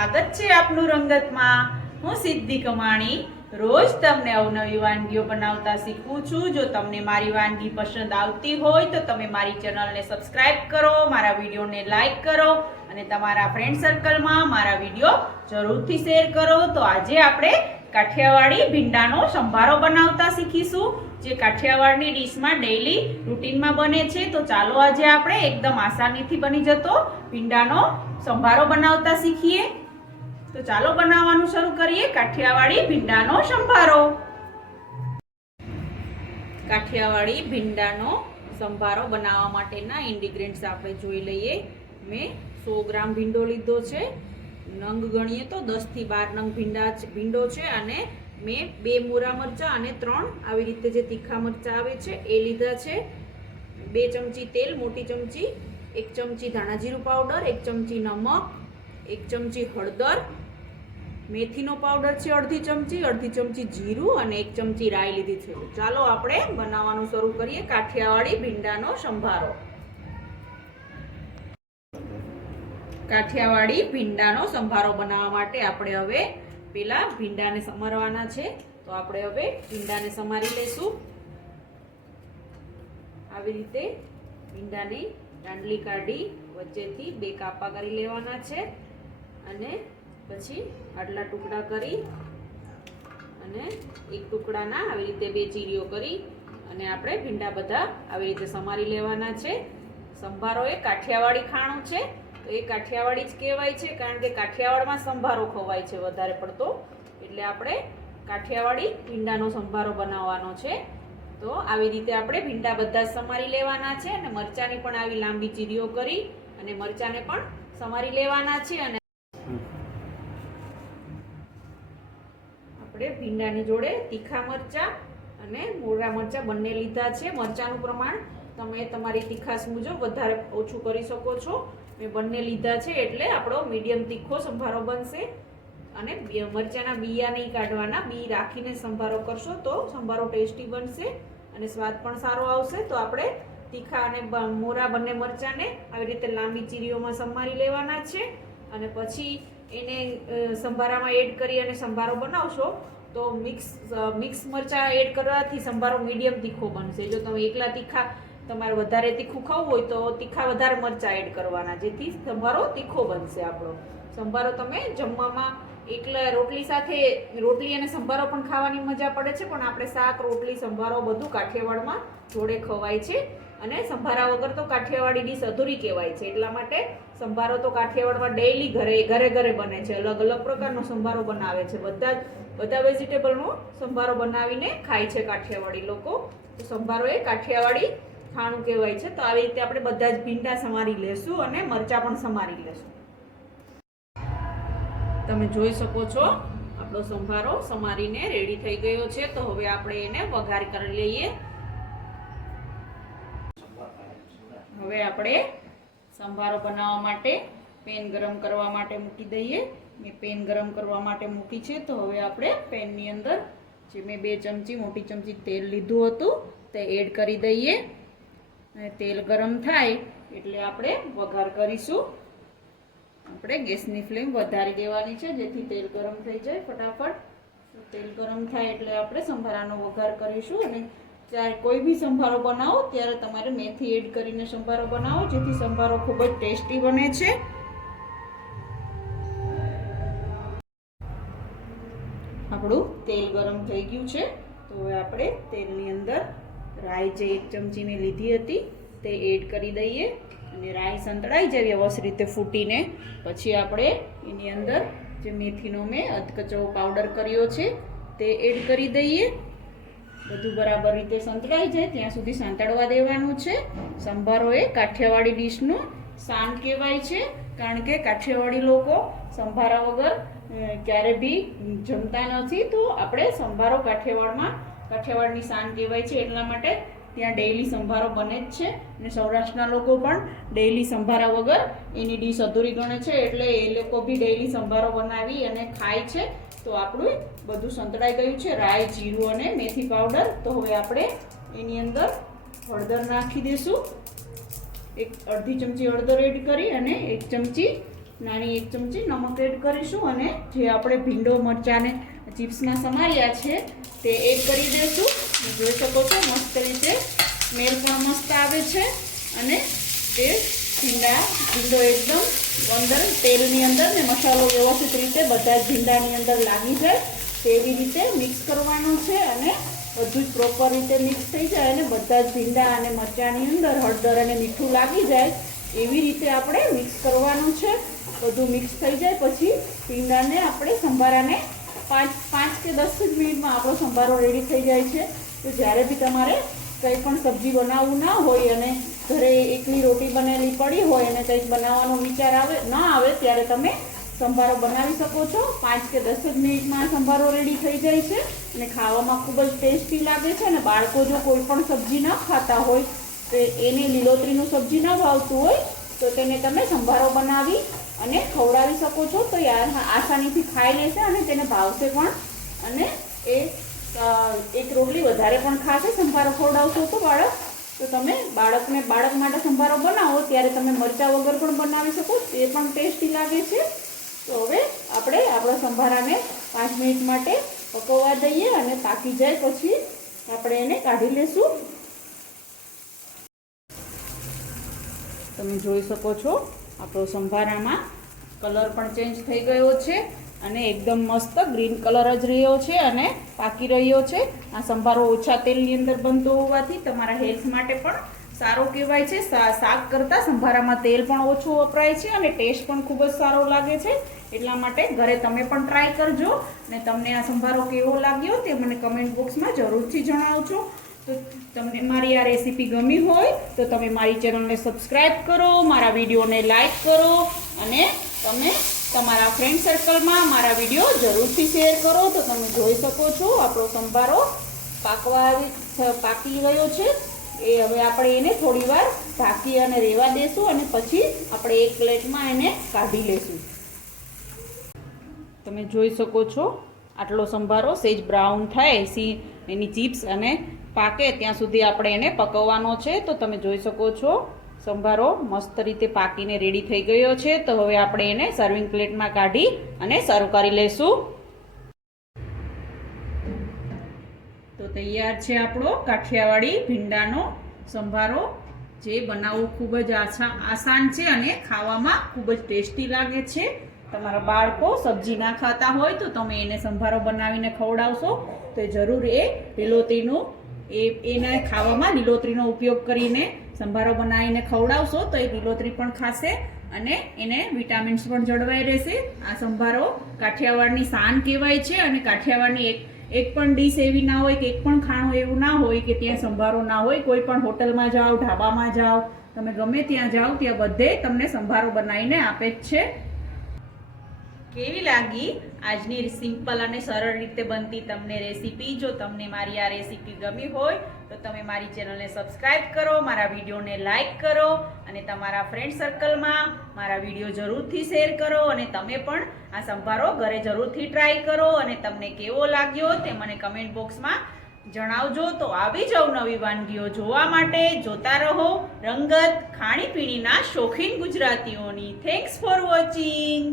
સ્વાગત છે આપનું રંગતમાં। હું સિદ્ધિ કમાણી રોજ તમને અવનવી વાનગીઓ બનાવતા શીખવું છું। જો તમને મારી વાનગી પસંદ આવતી હોય તો તમે મારી ચેનલને સબસ્ક્રાઇબ કરો, મારા વિડીયોને લાઈક કરો અને તમારા ફ્રેન્ડ સર્કલમાં મારા વિડીયો જરૂરથી શેર કરો। તો આજે આપણે કાઠિયાવાડી ભીંડાનો સંભારો બનાવતા શીખીશું, જે કાઠિયાવાડની ડીશમાં ડેઈલી રૂટીનમાં બને છે। તો ચાલો આજે આપણે એકદમ આસાનીથી બની જતો ભીંડાનો સંભારો બનાવતા શીખીએ। તો ચાલો બનાવવાનું શરૂ કરીએ કાઠિયાવાડી ભીંડાનો સંભારો। કાઠિયાવાડી ભીંડાનો સંભારો બનાવવા માટેના ઇન્ગ્રેડિયન્ટ્સ આપણે જોઈ લઈએ। મેં 100 ગ્રામ ભીંડો લીધો છે, નંગ ગણીએ તો 10 થી 12 નંગ ભીંડો છે, અને મેં 2 મૂરા મરચાં અને 3 આવી રીતે જે તીખા મરચાં આવે છે એ લીધા છે। 2 ચમચી તેલ, મોટી ચમચી, 1 ચમચી ધાણા જીરું પાવડર, 1 ચમચી નમક, 1 ચમચી હળદર, મેથીનો પાવડર છે અડધી ચમચી જીરું અને 1 ચમચી રાઈ લીધી છે। ચાલો આપણે બનાવવાનું શરૂ કરીએ કાઠિયાવાડી ભીંડાનો સંભારો। કાઠિયાવાડી ભીંડાનો સંભારો બનાવવા માટે આપણે હવે પેલા ભીંડાને સમારવાના છે। તો આપણે હવે ભીંડાને સમારી લઈશું। આવી રીતે ભીંડાની દાંડલી કાઢી વચ્ચેથી 2 કાપા કરી લેવાના છે, અને પછી આટલા ટુકડા કરી અને એક ટુકડાના આવી રીતે 2 ચીરીઓ કરી અને આપણે ભીંડા બધા આવી રીતે સમારી લેવાના છે। સંભારો એ કાઠિયાવાડી ખાણું છે, તો એ કાઠિયાવાડી જ કહેવાય છે, કારણ કે કાઠિયાવાડમાં સંભારો ખવાય છે વધારે પડતો, એટલે આપણે કાઠિયાવાડી ભીંડાનો સંભારો બનાવવાનો છે। તો આવી રીતે આપણે ભીંડા બધા સમારી લેવાના છે, અને મરચાંની પણ આવી લાંબી ચીરીઓ કરી અને મરચાંને પણ સમારી લેવાના છે। અને આપણે ભીંડાની જોડે તીખા મરચાં અને મોરા મરચાં બંને લીધા છે। મરચાંનું પ્રમાણ તમે તમારી તીખાશ મુજબ વધારે ઓછું કરી શકો છો। મેં બંને લીધા છે એટલે આપણો મીડિયમ તીખો સંભારો બનશે। અને મરચાંના બીયા નહીં કાઢવાના, બી રાખીને સંભારો કરશો તો સંભારો ટેસ્ટી બનશે અને સ્વાદ પણ સારો આવશે। તો આપણે તીખા અને મોરા બંને મરચાંને આવી રીતે લાંબી ચીરીઓમાં સમારી લેવાના છે, અને પછી એને સંભારામાં એડ કરી અને સંભારો બનાવશો તો મિક્સ મરચાં એડ કરવાથી સંભારો મીડિયમ તીખો બનશે। જો તમે એકલા તીખા તમારે વધારે તીખું ખાવું હોય તો તીખા વધારે મરચાં એડ કરવાના, જેથી સંભારો તીખો બનશે। આપણો સંભારો તમે જમવામાં એકલા રોટલી સાથે, રોટલી અને સંભારો પણ ખાવાની મજા પડે છે, પણ આપણે શાક, રોટલી, સંભારો બધું કાઠિયાવાડમાં જોડે ખવાય છે, અને સંભારા વગર તો કાઠિયાવાડી ડીશ અધૂરી કહેવાય છે। એટલા માટે સંભારો તો કાઠિયાવાડમાં ડેઈલી ઘરે બને છે। અલગ અલગ પ્રકારનો સંભારો બનાવે છે, બધા વેજીટેબલનો સંભારો બનાવીને ખાય છે કાઠિયાવાડી લોકો। તો સંભારો એ કાઠિયાવાડી ખાણું કહેવાય છે। તો આવી રીતે આપણે બધા જ ભીંડા સમારી લેશું અને મરચાં પણ સમારી લેશું। તમે જોઈ શકો છો આપણો સંભારો સમારીને રેડી થઈ ગયો છે। તો હવે આપણે એને વઘાર કરી લઈએ। હવે આપણે સંભારો બનાવવા માટે પેન ગરમ કરવા માટે મૂકી દઈએ। મેં પેન ગરમ કરવા માટે મૂકી છે। તો હવે આપણે પેનની અંદર જે મેં 2 ચમચી, મોટી ચમચી તેલ લીધું હતું તે એડ કરી દઈએ, અને તેલ ગરમ થાય એટલે આપણે વઘાર કરીશું। આપણે ગેસની ફ્લેમ વધારી દેવાની છે, જેથી તેલ ગરમ થઈ જાય ફટાફટ। તેલ ગરમ થાય એટલે આપણે સંભારાનો વઘાર કરીશું। અને જ્યારે કોઈ બી સંભારો બનાવો ત્યારે તમારે મેથી એડ કરીને સંભારો બનાવો, જેથી સંભારો ખૂબ જ ટેસ્ટી બને છે। આપણું તેલ ગરમ થઈ ગયું છે, તો હવે આપણે તેલની અંદર રાઈ જે 1 ચમચી મેં લીધી હતી તે એડ કરી દઈએ, અને રાઈ સંતળાઈ જાય વ્યવસ્થિત રીતે ફૂટીને પછી આપણે એની અંદર જે મેથીનો મેં અધકચરો પાવડર કર્યો છે તે એડ કરી દઈએ। બધું બરાબર રીતે સંતળાઈ જાય ત્યાં સુધી સાંતળવા દેવાનું છે। સંભારો એ કાઠિયાવાડી ડીશનું શાન કહેવાય છે, કારણ કે કાઠિયાવાડી લોકો સંભારા વગર ક્યારે બી જમતા નથી। તો આપણે સંભારો કાઠિયાવાડની શાન કહેવાય છે, એટલા માટે ત્યાં ડેઈલી સંભારો બને જ છે, અને સૌરાષ્ટ્રના લોકો પણ ડેઈલી સંભારા વગર એની ડીશ અધૂરી ગણે છે, એટલે એ લોકો બી ડેઈલી સંભારો બનાવી અને ખાય છે। તો આપણું બધું સંતળાઈ ગયું છે, રાઈ, જીરું અને મેથી પાવડર। તો હવે આપણે એની અંદર હળદર નાખી દઈશું, 1 અડધી ચમચી હળદર એડ કરી અને 1 ચમચી નાની 1 ચમચી નમક એડ કરીશું અને જે આપણે ભીંડો મરચાંને ચિપ્સમાં સમાર્યા છે તે એડ કરી દઈશું. જોઈ શકો છો મસ્ત રીતે સ્મેલ પણ મસ્ત આવે છે અને તે ભીંડો એકદમ અંદર તેલની અંદર ને મસાલો વ્યવસ્થિત રીતે બધા જ ભીંડાની અંદર લાગી જાય તેવી રીતે મિક્સ કરવાનું છે અને બધું જ પ્રોપર રીતે મિક્સ થઈ જાય અને બધા જ ભીંડા અને મરચાંની અંદર હળદર અને મીઠું લાગી જાય એવી રીતે આપણે મિક્સ કરવાનું છે. બધું મિક્સ થઈ જાય પછી ભીંડાને આપણે સંભારાને 5 કે 10 જ મિનિટમાં આપણો સંભારો રેડી થઈ જાય છે. તો જ્યારે બી તમારે કંઈ પણ સબ્જી બનાવવું ના હોય અને ઘરે એકલી રોટી બનેલી પડી હોય અને કંઈક બનાવવાનો વિચાર આવે ત્યારે તમે સંભારો બનાવી શકો છો. 5 કે 10 જ મિનિટમાં સંભારો રેડી થઈ જાય છે અને ખાવામાં ખૂબ જ ટેસ્ટી લાગે છે. અને બાળકો જો કોઈ પણ સબ્જી ન ખાતા હોય તો એને લીલોતરીનું સબ્જી ન ભાવતું હોય તો તેને તમે સંભારો બનાવી અને ખવડાવી શકો છો. તો આસાનીથી ખાઈ લેશે અને તેને ભાવશે પણ અને એ એક રોટલી વધારે પણ ખાશે. સંભારો ખવડાવશો તો તમે બાળક માટે સંભારો બનાવો ત્યારે તમે મરચાં વગર પણ બનાવી શકો, તે પણ ટેસ્ટી લાગે છે. તો હવે આપણે આપણા સંભારાને 5 મિનિટ માટે પકવવા દઈએ અને પાકી જાય પછી આપણે એને કાઢી લેશું. તમે જોઈ શકો છો આપણો સંભારામાં કલર પણ ચેન્જ થઈ ગયો છે અને એકદમ મસ્ત ગ્રીન કલર જ રહ્યો છે અને પાકી રહ્યો છે. આ સંભારો ઓછા તેલની અંદર બનતો હોવાથી તમારા હેલ્થ માટે પણ સારો કહેવાય છે. શાક કરતાં સંભારામાં તેલ પણ ઓછું વપરાય છે અને ટેસ્ટ પણ ખૂબ જ સારો લાગે છે. એટલા માટે ઘરે તમે પણ ટ્રાય કરજો અને તમને આ સંભારો કેવો લાગ્યો તે મને કમેન્ટ બોક્સમાં જરૂરથી જણાવજો. તો તમને મારી આ રેસીપી ગમી હોય તો તમે મારી ચેનલને સબસ્ક્રાઈબ કરો, મારા વિડીયોને લાઈક કરો અને તમે તમારા ફ્રેન્ડ સર્કલમાં મારા વિડીયો જરૂરથી શેર કરો. તો તમે જોઈ શકો છો આપણો સંભારો પાકી ગયો છે. એ હવે આપણે એને થોડી વાર ઢાંકી અને રહેવા દેશું અને પછી આપણે એક પ્લેટમાં એને કાઢી લેશું. તમે જોઈ શકો છો આટલો સંભારો સેજ બ્રાઉન થાય એની ચિપ્સ અને પાકે ત્યાં સુધી આપણે એને પકવવાનો છે. તો તમે જોઈ શકો છો સંભારો મસ્ત રીતે પાકીને રેડી થઈ ગયો છે. તો હવે આપણે એને સર્વિંગ પ્લેટમાં કાઢી અને સર્વ કરી લઈશું. તો તૈયાર છે આપણો કાઠિયાવાડી ભીંડાનો સંભારો, જે બનાવવું ખૂબ જ આસાન છે અને ખાવામાં ખૂબ જ ટેસ્ટી લાગે છે. તમારા બાળકો સબ્જી ના ખાતા હોય તો તમે એને સંભારો બનાવીને ખવડાવશો તો જરૂર એ લીલોતરીનું એના ખાવામાં લીલોતરીનો ઉપયોગ કરીને સંભારો બનાવીને ખવડાવશો તો એ લીલોતરી પણ ખાશે અને એને વિટામિન્સ પણ જળવાઈ રહેશે. આ સંભારો કાઠિયાવાડની શાન કહેવાય છે અને કાઠિયાવાડની એક પણ ડીશ એવી ના હોય કે એક પણ ખાણું એવું ના હોય કે ત્યાં સંભારો ના હોય. કોઈ પણ હોટલમાં જાઓ, ઢાબામાં જાઓ, તમે ગમે ત્યાં જાઓ ત્યાં બધે તમને સંભારો બનાવીને આપે જ છે. કેવી લાગી આજની સિમ્પલ અને સરળ રીતે બનતી તમને રેસીપી? જો તમને મારી આ રેસીપી ગમી હોય તો તમે મારી ચેનલને સબસ્ક્રાઈબ કરો, મારા વિડીયોને લાઈક કરો અને તમારા ફ્રેન્ડ સર્કલમાં મારા વિડીયો જરૂરથી શેર કરો અને તમે પણ આ સંભારો ઘરે જરૂરથી ટ્રાય કરો અને તમને કેવો લાગ્યો તે મને કમેન્ટ બોક્સમાં જણાવજો. તો આવી જ નવી વાનગીઓ જોવા માટે જોતા રહો રંગત, ખાણીપીણીના શોખીન ગુજરાતીઓની. Thanks for watching.